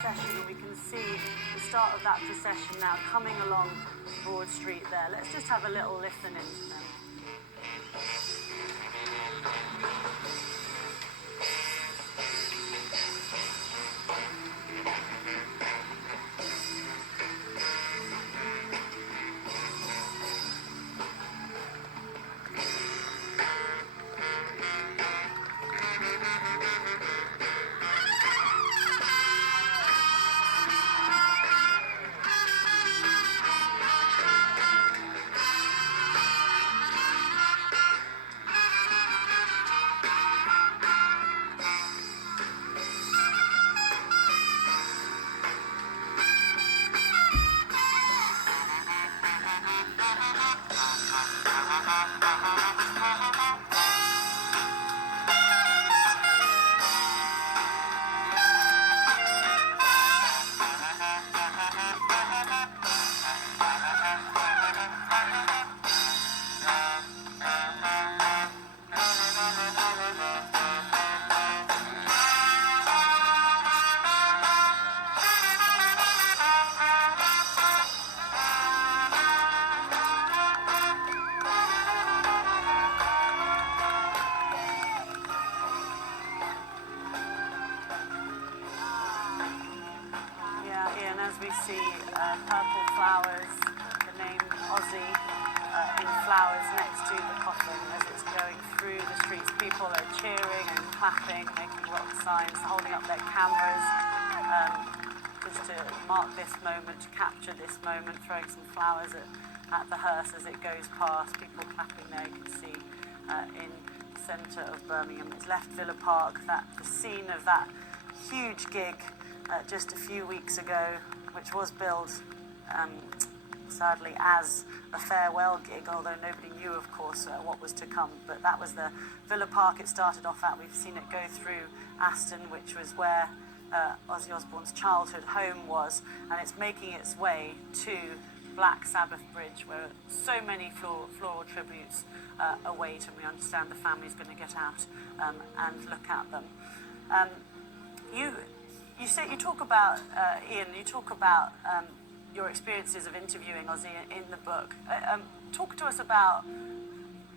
procession, and we can see the start of that procession now coming along Broad Street there. Let's just have a little listen into them. As we see purple flowers, the name Ozzy in flowers next to the coffin as it's going through the streets. People are cheering and clapping, making rock signs, holding up their cameras just to mark this moment, to capture this moment, throwing some flowers at the hearse as it goes past. People clapping there, you can see in the centre of Birmingham. It's left Villa Park, the scene of that huge gig just a few weeks ago, which was billed, sadly, as a farewell gig, although nobody knew, of course, what was to come. But that was the Villa Park it started off at. We've seen it go through Aston, which was where Ozzy Osbourne's childhood home was, and it's making its way to Black Sabbath Bridge, where so many floral tributes await, and we understand the family's going to get out and look at them. You talk about, Ian, you talk about your experiences of interviewing Ozzy in the book. Talk to us about,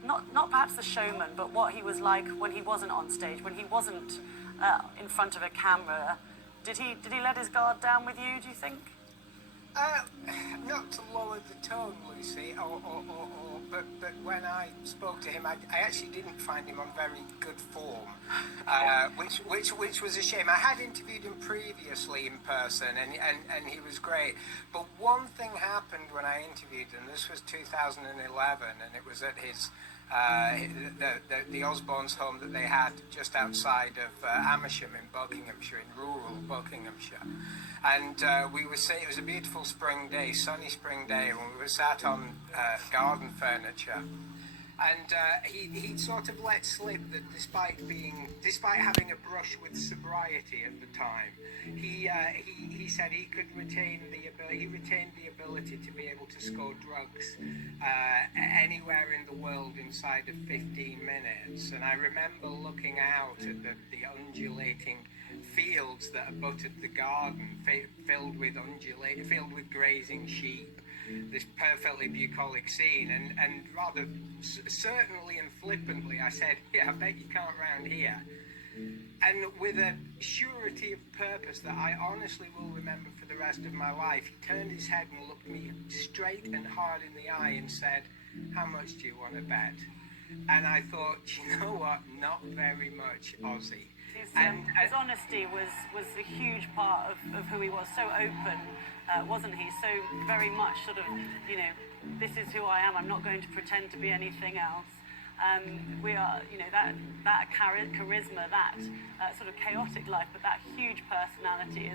not perhaps the showman, but what he was like when he wasn't on stage, when he wasn't in front of a camera. Did he let his guard down with you, do you think? Not to lower the tone, Lucy, but when I spoke to him, I actually didn't find him on very good form, which was a shame. I had interviewed him previously in person, and he was great. But one thing happened when I interviewed him. This was 2011, and it was at his the Osbournes' home that they had just outside of Amersham in Buckinghamshire, in rural Buckinghamshire. And it was a beautiful spring day, sunny spring day, and we were sat on garden furniture. And he sort of let slip that despite having a brush with sobriety at the time, he said he retained the ability to be able to score drugs anywhere in the world inside of 15 minutes. And I remember looking out at the undulating fields that abutted the garden, filled with grazing sheep. This perfectly bucolic scene, and rather certainly and flippantly I said, "Yeah, I bet you can't round here." And with a surety of purpose that I honestly will remember for the rest of my life, he turned his head and looked me straight and hard in the eye and said, "How much do you want to bet?" And I thought, you know what, not very much, Ozzy. His honesty was a huge part of who he was. So open, wasn't he? So very much sort of, this is who I am. I'm not going to pretend to be anything else. We are, that charisma, that sort of chaotic life, but that huge personality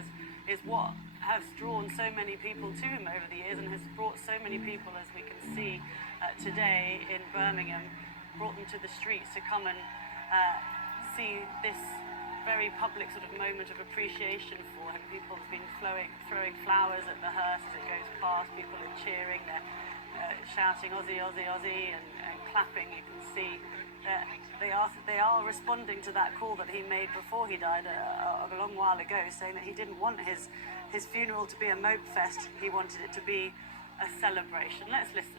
is what has drawn so many people to him over the years, and has brought so many people, as we can see today in Birmingham, brought them to the streets to come and see this very public sort of moment of appreciation for him. People have been throwing flowers at the hearse as it goes past. People are cheering, they're shouting Ozzy, Ozzy, Ozzy, and clapping. You can see they are responding to that call that he made before he died a long while ago, saying that he didn't want his funeral to be a mope fest. He wanted it to be a celebration. Let's listen.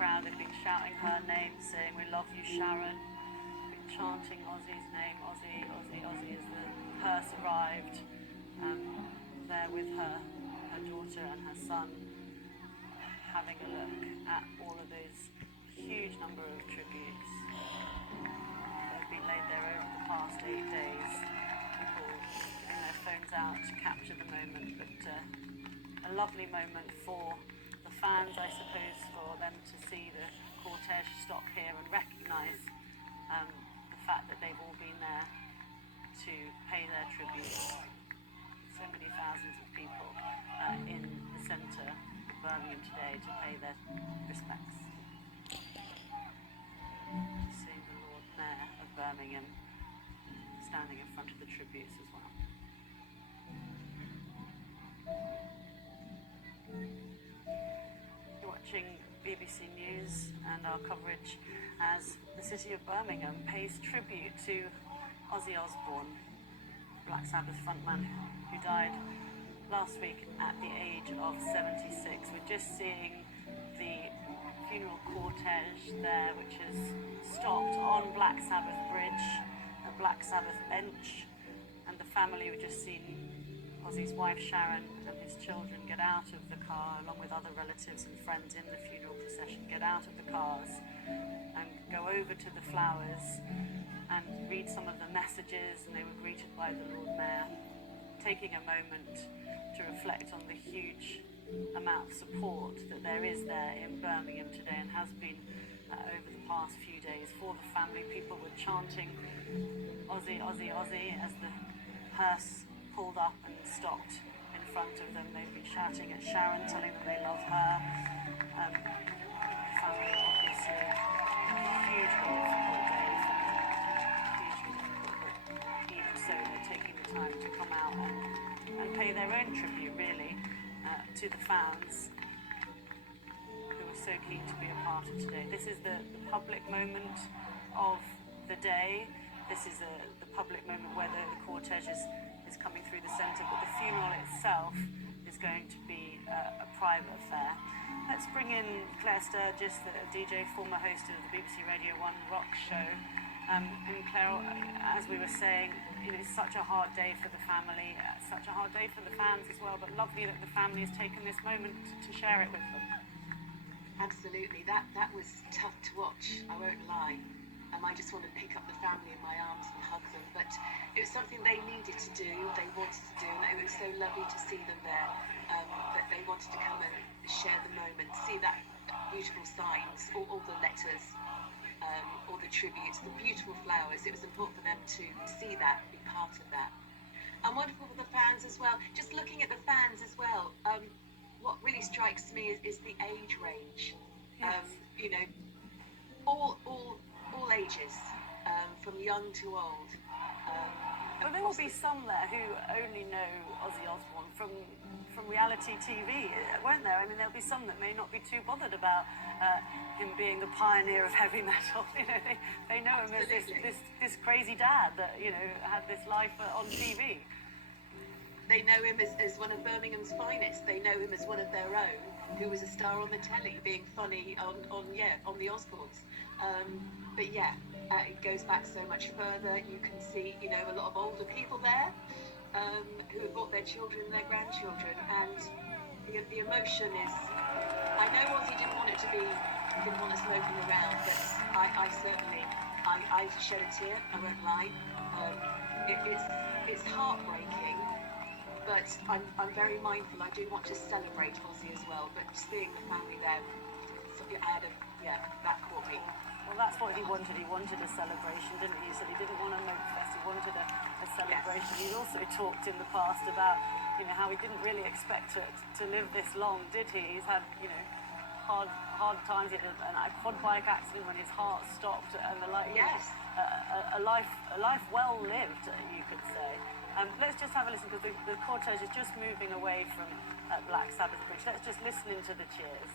crowd. They've been shouting her name, saying, "We love you, Sharon." Been chanting Ozzy's name, Ozzy, Ozzy, Ozzy, as the hearse arrived. There with her daughter and her son, having a look at all of those huge number of tributes that have been laid there over the past 8 days. People getting their phones out to capture the moment, but a lovely moment for the fans, I suppose, for them to see the cortege stop here and recognise the fact that they've all been there to pay their tribute. So many thousands of people in the centre of Birmingham today to pay their respects. Seeing the Lord Mayor of Birmingham standing in front of the tributes as well. You're watching BBC News and our coverage as the city of Birmingham pays tribute to Ozzy Osbourne, Black Sabbath frontman who died last week at the age of 76. We're just seeing the funeral cortege there, which has stopped on Black Sabbath Bridge, a Black Sabbath bench, and the family, we've just seen Ozzy's wife Sharon and his children get out of the car along with other relatives and friends in the funeral procession, get out of the cars and go over to the flowers and read some of the messages, and they were greeted by the Lord Mayor, taking a moment to reflect on the huge amount of support that there is there in Birmingham today and has been over the past few days for the family. People were chanting Ozzy, Ozzy, Ozzy as the hearse pulled up and stopped in front of them. They've been shouting at Sharon, telling them they love her. Family, obviously, hugely difficult day for them. Hugely difficult, but even so, they're taking the time to come out and pay their own tribute, really, to the fans who are so keen to be a part of today. This is the public moment of the day. This is the public moment where the cortege is coming through the centre, but the funeral itself is going to be a private affair. Let's bring in Claire Sturgis, the DJ, former host of the BBC Radio 1 rock show. And Claire, as we were saying, it's such a hard day for the family, such a hard day for the fans as well, but lovely that the family has taken this moment to share it with them. Absolutely, that was tough to watch, I won't lie. I just wanted to pick up the family in my arms and hug them, but it was something they needed to do, they wanted to do, and it was so lovely to see them there, that they wanted to come and share the moment, see that beautiful signs, all the letters, all the tributes, the beautiful flowers. It was important for them to see that, be part of that. And wonderful for the fans as well. Just looking at the fans as well, what really strikes me is the age range. Yes. All ages, from young to old. But there will be some there who only know Ozzy Osbourne from reality TV, won't there? I mean, there'll be some that may not be too bothered about him being the pioneer of heavy metal. They know him as this crazy dad that had this life on TV. They know him as one of Birmingham's finest. They know him as one of their own, who was a star on the telly, being funny on the Osbournes. But yeah, it goes back so much further. You can see, a lot of older people there who have brought their children and their grandchildren, and the emotion is. I know Ozzy didn't want us moping around, but I certainly shed a tear. I won't lie. It's heartbreaking, but I'm very mindful. I do want to celebrate Ozzy as well, but seeing the family there, that caught me. Well, that's what he wanted. He wanted a celebration, didn't he? He said he didn't want a moat fest. He wanted a celebration. Yes. He also talked in the past about, how he didn't really expect to live this long, did he? He's had, hard times. He had a quad bike accident when his heart stopped, and the like. Yes. A life well lived, you could say. Let's just have a listen, because the cortege is just moving away from Black Sabbath Bridge. Let's just listen into the cheers.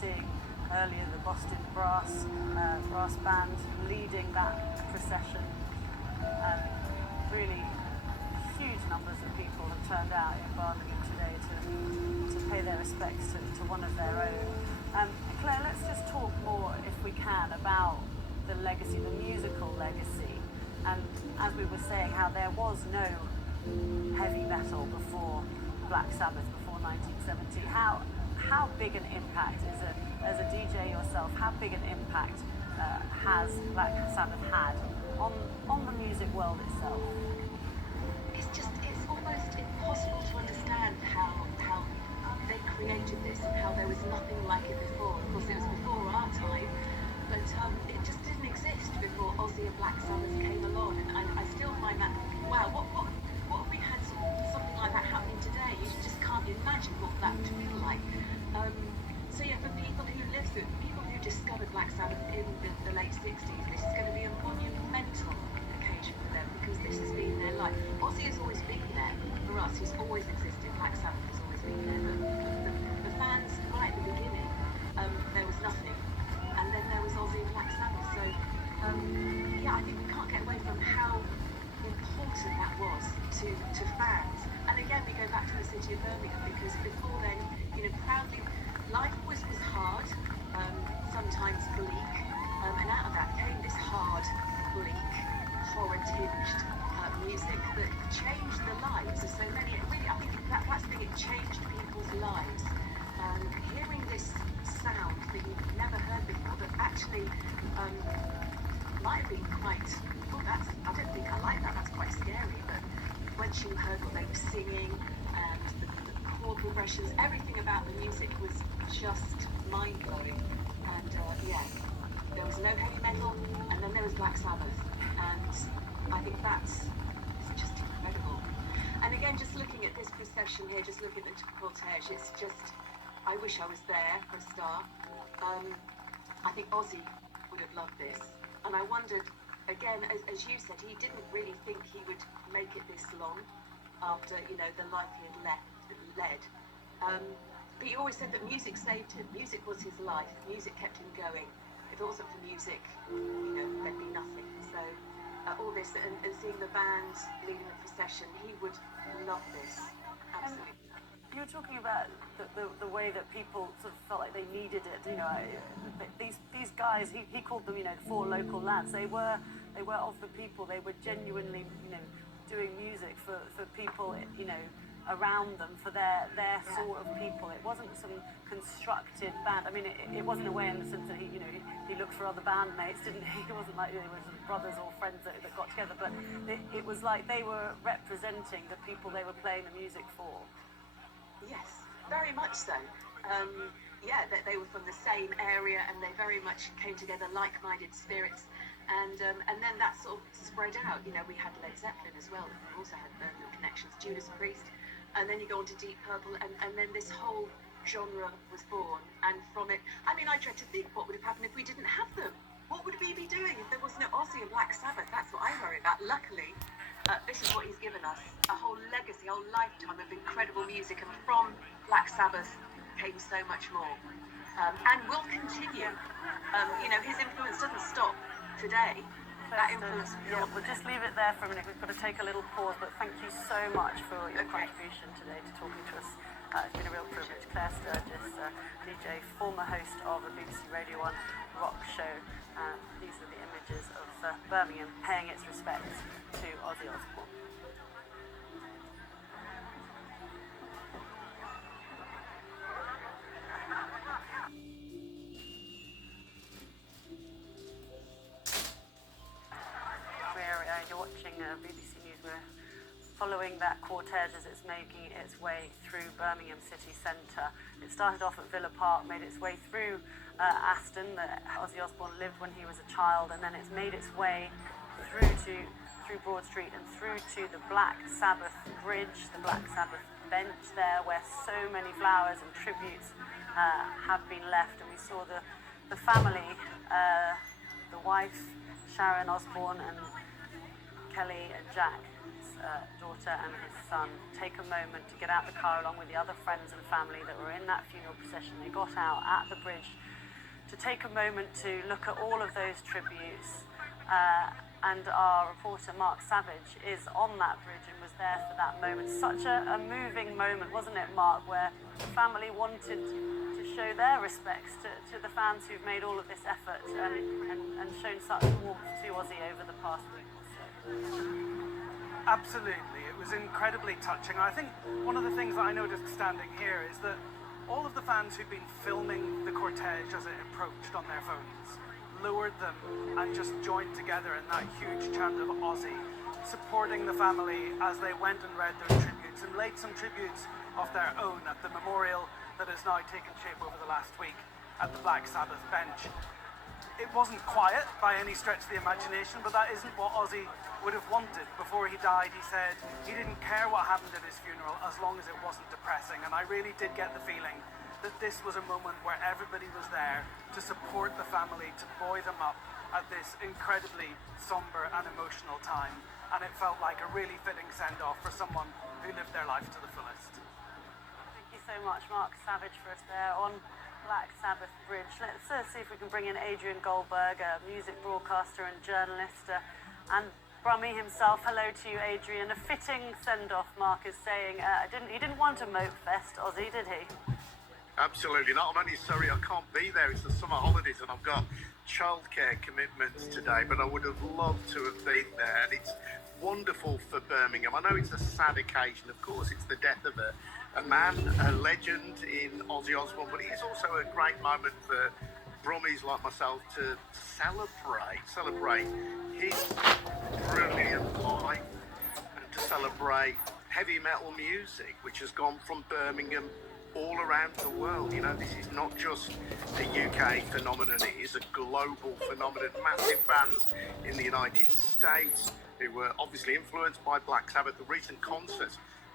seeing earlier the Boston brass band leading that procession. Really huge numbers of people have turned out in Birmingham today to pay their respects to one of their own. Claire, let's just talk more, if we can, about the legacy, the musical legacy. And as we were saying, how there was no heavy metal before Black Sabbath, before 1970. How big an impact is it, as a DJ yourself, how big an impact has Black Sabbath had on the music world itself? It's almost impossible to understand how they created this and how there was nothing like it before. Of course, it was before our time, but it just didn't exist before Ozzy and Black Sabbath came along. And I still find that, wow, what if we had something like that happening today? You just can't imagine what that would feel like. So yeah, for people who lived through, people who discovered Black Sabbath in the late 60s, this is going to be a monumental occasion for them, because this has been their life. Ozzy has always been there for us. He's always existed. Black Sabbath has always been there. But the fans, right at the beginning, there was nothing. And then there was Ozzy and Black Sabbath. So, yeah, I think we can't get away from how important that was to fans. And again, we go back to the city of Birmingham, because before then, proudly, life was hard, sometimes bleak, and out of that came this hard, bleak, horror-tinged music that changed the lives of so many. Really, I think that's the thing, it changed people's lives. Hearing this sound that you've never heard before, that actually might have been quite, I don't think I like that, that's quite scary, but once you heard what they were singing, and the chord progressions, everything about the music was just mind-blowing. And yeah, there was no heavy metal, and then there was Black Sabbath, and I think that's just incredible. And again, just looking at this procession here, just looking at the cortege, it's just, I wish I was there for a start. I think Ozzy would have loved this, and I wondered, again, as you said, he didn't really think he would make it this long after, the life he had led. But he always said that music saved him. Music was his life. Music kept him going. If it wasn't for music, there'd be nothing. So all this, and seeing the band leading the procession, he would love this. Absolutely. You were talking about the way that people sort of felt like they needed it. These guys, he called them, the four local lads. They were of the people. They were genuinely, doing music for people, around them, for their sort of people. It wasn't some constructed band. I mean, it wasn't a way in the sense that he looked for other bandmates, didn't he? It wasn't like they were sort of brothers or friends that got together, but it was like they were representing the people they were playing the music for. Yes, very much so. Yeah, they were from the same area, and they very much came together, like-minded spirits. And then that sort of spread out. We had Led Zeppelin as well, who also had Birmingham connections, Judas Priest, and then you go on to Deep Purple, and then this whole genre was born. And from it, I mean, I dread to think what would have happened if we didn't have them. What would we be doing if there was no Ozzy and Black Sabbath? That's what I worry about. Luckily, this is what he's given us, a whole legacy, a whole lifetime of incredible music, and from Black Sabbath came so much more, and will continue. His influence doesn't stop today. That influence. Yeah, we'll just leave it there for a minute. We've got to take a little pause, but thank you so much for your contribution today to talking to us. It's been a real privilege. Claire Sturgis, DJ, former host of the BBC Radio 1 rock show. These are the images of Birmingham paying its respects to Ozzy Osbourne. You're watching BBC News. We're following that cortege as it's making its way through Birmingham city centre. It started off at Villa Park, made its way through Aston, that Ozzy Osbourne lived when he was a child, and then it's made its way through Broad Street and through to the Black Sabbath bridge, the Black Sabbath bench there, where so many flowers and tributes have been left. And we saw the family, the wife, Sharon Osbourne, and Kelly and Jack daughter and his son take a moment to get out the car along with the other friends and family that were in that funeral procession. They got out at the bridge to take a moment to look at all of those tributes. And our reporter, Mark Savage, is on that bridge and was there for that moment. Such a moving moment, wasn't it, Mark, where the family wanted to show their respects to the fans who've made all of this effort and shown such warmth to Ozzy over the past week or so. Absolutely, it was incredibly touching. I think one of the things that I noticed standing here is that all of the fans who'd been filming the cortege as it approached on their phones lowered them and just joined together in that huge chant of Ozzy, supporting the family as they went and read those tributes and laid some tributes of their own at the memorial that has now taken shape over the last week at the Black Sabbath bench. It wasn't quiet by any stretch of the imagination, but that isn't what Ozzy would have wanted. Before he died, he said he didn't care what happened at his funeral as long as it wasn't depressing, and I really did get the feeling that this was a moment where everybody was there to support the family, to buoy them up at this incredibly somber and emotional time. And it felt like a really fitting send-off for someone who lived their life to the fullest. Thank you so much, Mark Savage, for us there on Black Sabbath Bridge. Let's see if we can bring in Adrian Goldberg, a music broadcaster and journalist, and Brummy himself. Hello to you, Adrian. A fitting send-off, Mark is saying. He didn't want a moat fest, Ozzy, did he? Absolutely not. I'm only sorry I can't be there. It's the summer holidays and I've got childcare commitments today, but I would have loved to have been there. And it's wonderful for Birmingham. I know it's a sad occasion. Of course, it's the death of a man, a legend in Ozzy Osbourne, but it is also a great moment for Brummies like myself to celebrate his brilliant life and to celebrate heavy metal music, which has gone from Birmingham all around the world. You know, this is not just a UK phenomenon, it is a global phenomenon. Massive fans in the United States who were obviously influenced by Black Sabbath. The recent concert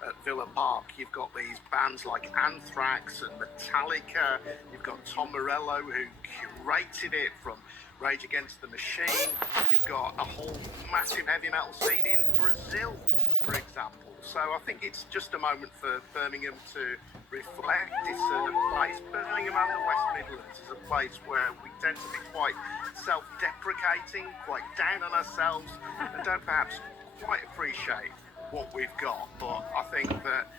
at Villa Park, you've got these bands like Anthrax and Metallica, you've got Tom Morello who curated it from Rage Against the Machine, you've got a whole massive heavy metal scene in Brazil, for example. So I think it's just a moment for Birmingham to reflect. It's a place, Birmingham and the West Midlands is a place where we tend to be quite self-deprecating, quite down on ourselves, and don't perhaps quite appreciate what we've got. But I think that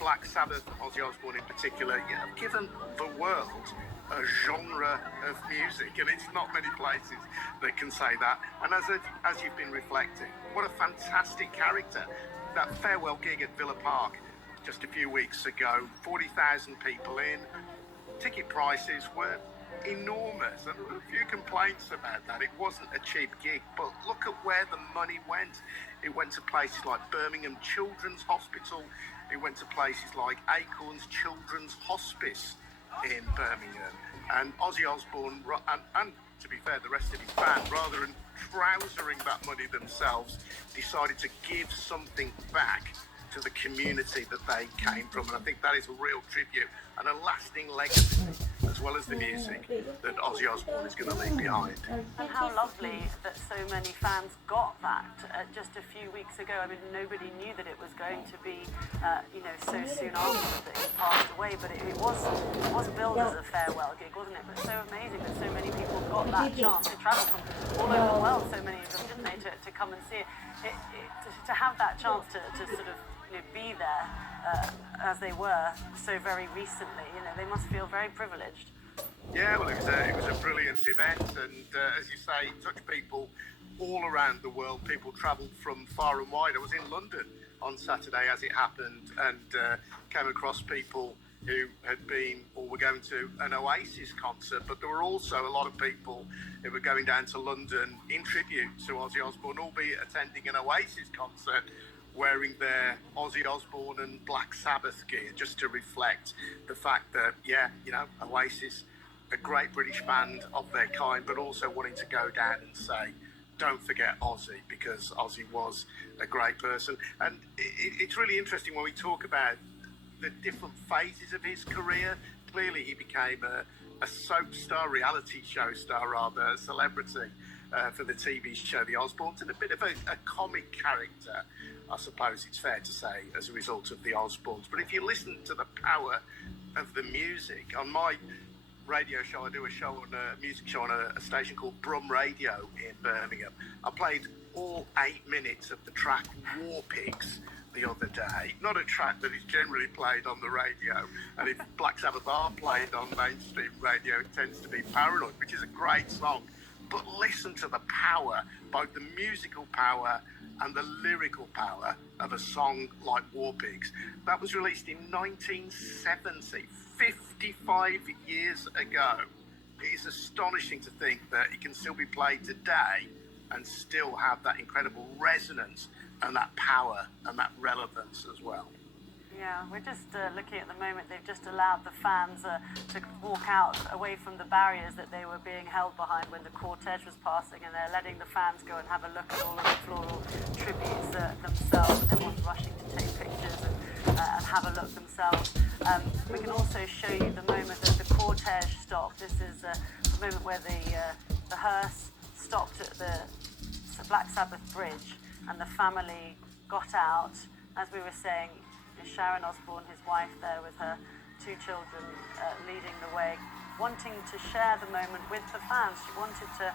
Black Sabbath, Ozzy Osbourne in particular, have given the world a genre of music, and it's not many places that can say that. And as you've been reflecting, what a fantastic character. That farewell gig at Villa Park just a few weeks ago, 40,000 people in, ticket prices were enormous, and a few complaints about that. It wasn't a cheap gig, but look at where the money went. It went to places like Birmingham Children's Hospital, it went to places like Acorns Children's Hospice in Birmingham, and Ozzy Osbourne, and to be fair, the rest of his band, rather than trousering that money themselves, decided to give something back to the community that they came from. And I think that is a real tribute and a lasting legacy, as well as the music, that Ozzy Osbourne is going to leave behind. And how lovely that so many fans got that just a few weeks ago. I mean, nobody knew that it was going to be, so soon after that he passed away, but it was billed as a farewell gig, wasn't it? But so amazing that so many people got that chance to travel from all over the world, so many of them, didn't they, to come and see it. To have that chance to sort of be there as they were so very recently, they must feel very privileged. Yeah, well, it was a brilliant event, and as you say, it touched people all around the world. People travelled from far and wide. I was in London on Saturday as it happened, and came across people who had been or were going to an Oasis concert, but there were also a lot of people who were going down to London in tribute to Ozzy Osbourne, albeit attending an Oasis concert, wearing their Ozzy Osbourne and Black Sabbath gear, just to reflect the fact that, Oasis, a great British band of their kind, but also wanting to go down and say, don't forget Ozzy, because Ozzy was a great person. And it's really interesting when we talk about the different phases of his career. Clearly he became a soap star, reality show star rather, a celebrity for the TV show The Osbournes, and a bit of a comic character, I suppose it's fair to say, as a result of The Osbournes. But if you listen to the power of the music, on my radio show, I do a music show on a station called Brum Radio in Birmingham. I played all 8 minutes of the track War Pigs the other day. Not a track that is generally played on the radio, and if Black Sabbath are played on mainstream radio, it tends to be Paranoid, which is a great song. But listen to the power, both the musical power and the lyrical power of a song like War Pigs. That was released in 1970, 55 years ago. It is astonishing to think that it can still be played today and still have that incredible resonance and that power and that relevance as well. Yeah, we're just looking at the moment. They've just allowed the fans to walk out away from the barriers that they were being held behind when the cortege was passing, and they're letting the fans go and have a look at all of the floral tributes themselves, and everyone's rushing to take pictures and have a look themselves. We can also show you the moment that the cortege stopped. This is the moment where the hearse stopped at the Black Sabbath bridge, and the family got out. As we were saying, Sharon Osbourne, his wife, there with her 2 children, leading the way, wanting to share the moment with the fans. She wanted to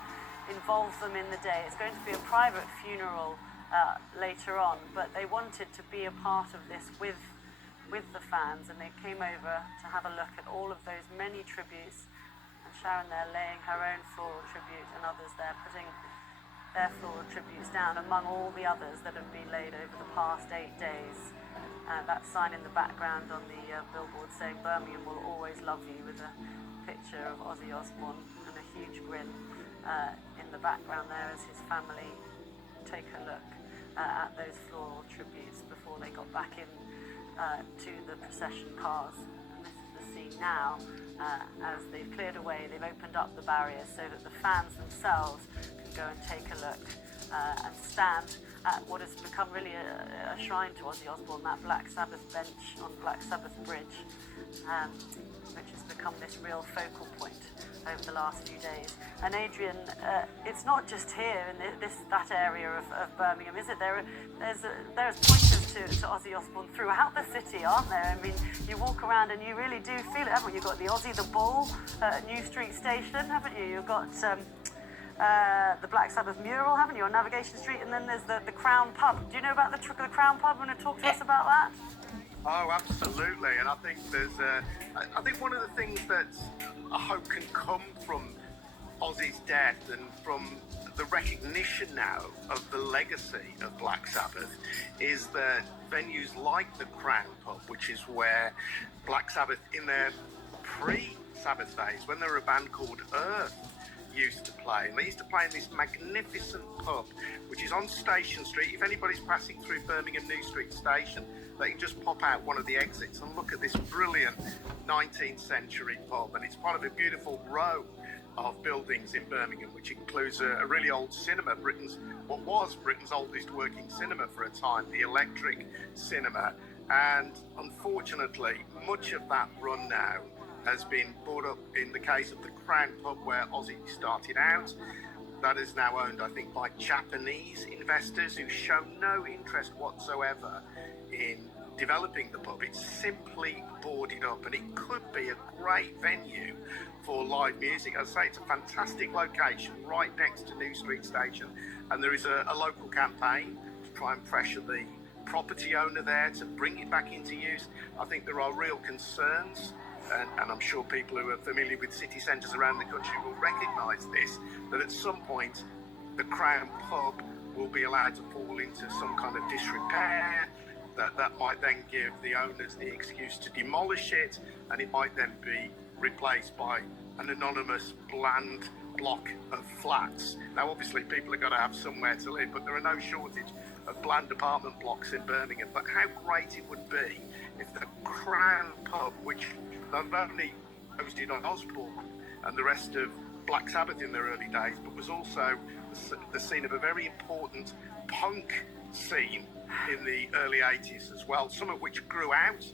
involve them in the day. It's going to be a private funeral later on, but they wanted to be a part of this with the fans, and they came over to have a look at all of those many tributes. And Sharon there laying her own floral tribute, and others there putting their floral tributes down among all the others that have been laid over the past 8 days. That sign in the background on the billboard saying Birmingham will always love you, with a picture of Ozzy Osbourne and a huge grin in the background there as his family take a look at those floral tributes before they got back in to the procession cars. And this is the scene now as they've cleared away, they've opened up the barriers so that the fans themselves can go and take a look and stand at what has become really a shrine to Ozzy Osbourne, that Black Sabbath bench on Black Sabbath Bridge, which has become this real focal point over the last few days. And Adrian, it's not just here in that area of Birmingham, is it? There's pointers to Ozzy Osbourne throughout the city, aren't there? I mean, you walk around and you really do feel it, haven't you? You've got the Ozzy the Bull at New Street Station, haven't you? You've got the Black Sabbath mural, haven't you, on Navigation Street? And then there's the Crown Pub. Do you know about the Crown Pub? Want to talk to us about that? Oh, absolutely. And I think I think one of the things that I hope can come from Ozzy's death and from the recognition now of the legacy of Black Sabbath is that venues like the Crown Pub, which is where Black Sabbath in their pre-Sabbath days, when they were a band called Earth, used to play. And they used to play in this magnificent pub, which is on Station Street. If anybody's passing through Birmingham New Street Station, they can just pop out one of the exits and look at this brilliant 19th century pub. And it's part of a beautiful row of buildings in Birmingham, which includes a really old cinema, what was Britain's oldest working cinema for a time, the Electric Cinema. And unfortunately, much of that run now has been bought up in the case of the Crown Pub where Ozzy started out. That is now owned, I think, by Japanese investors who show no interest whatsoever in developing the pub. It's simply boarded up, and it could be a great venue for live music. As I say, it's a fantastic location right next to New Street Station, and there is a local campaign to try and pressure the property owner there to bring it back into use. I think there are real concerns, and I'm sure people who are familiar with city centres around the country will recognise this, that at some point the Crown Pub will be allowed to fall into some kind of disrepair, that might then give the owners the excuse to demolish it, and it might then be replaced by an anonymous bland block of flats. Now obviously people have got to have somewhere to live, but there are no shortage of bland apartment blocks in Birmingham. But how great it would be if the Crown Pub, which not only hosted on Osbourne and the rest of Black Sabbath in their early days, but was also the scene of a very important punk scene in the early 80s as well, some of which grew out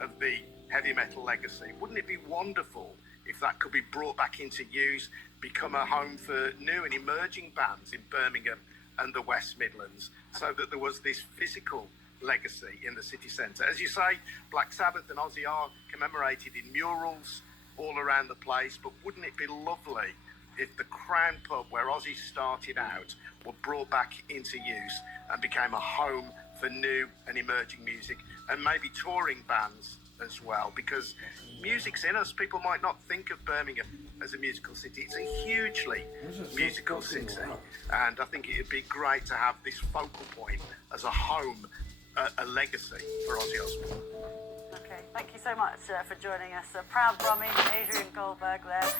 of the heavy metal legacy. Wouldn't it be wonderful if that could be brought back into use, become a home for new and emerging bands in Birmingham and the West Midlands, so that there was this physical legacy in the city centre. As you say, Black Sabbath and Ozzy are commemorated in murals all around the place, but wouldn't it be lovely if the Crown Pub, where Ozzy started out, were brought back into use and became a home for new and emerging music, and maybe touring bands as well, because music's in us. People might not think of Birmingham as a musical city. It's a hugely musical city, and I think it'd be great to have this focal point as a home, a legacy for Ozzy Osbourne. Okay, thank you so much for joining us. A proud Brummie, Adrian Goldberg there.